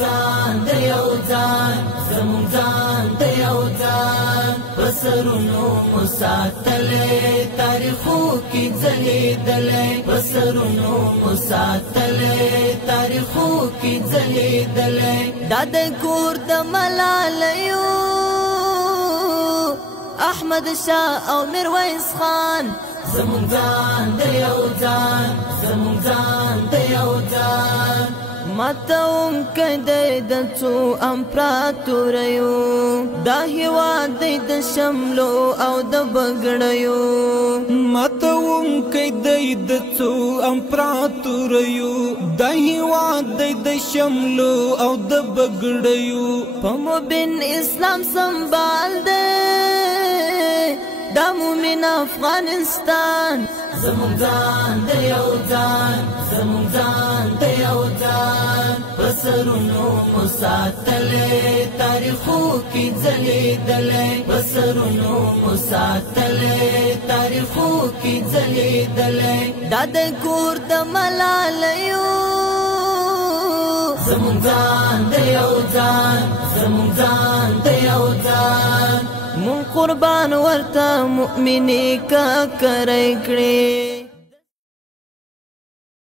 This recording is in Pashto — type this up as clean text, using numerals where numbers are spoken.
ځان د یو ځان زمونږ ځان د یو ځان بسرونو مساتلې تاریخو کې ځلېدلې بسرونو مساتلې تاریخو کې ځلېدلې دا د کور د ملالیو احمد شاه او میرویس خان زمونږ ځان د یو ځان زمونږ ځان د یو ځان ماتونکی دی د څو امپراتوریو دا هېواد دی د شملو او د بګړیو ماتونکی دی د څو امپراتوریو دا هېواد دی د شملو او د بګړیو په مبین اسلام سنبال دی دا مومن افغانستان زمونږ ځان د یو ځان زمونږ ځان د یو ځان بسرونو مساتلې تاریخو کې ځلېدلې بسرونو مساتلې تاریخو کې ځلېدلې دا د کور د ملالیو زمونږ ځان د یو ځان زمونږ ځان د یو ځان مون قربان ورته مؤمنې کا کرای کړې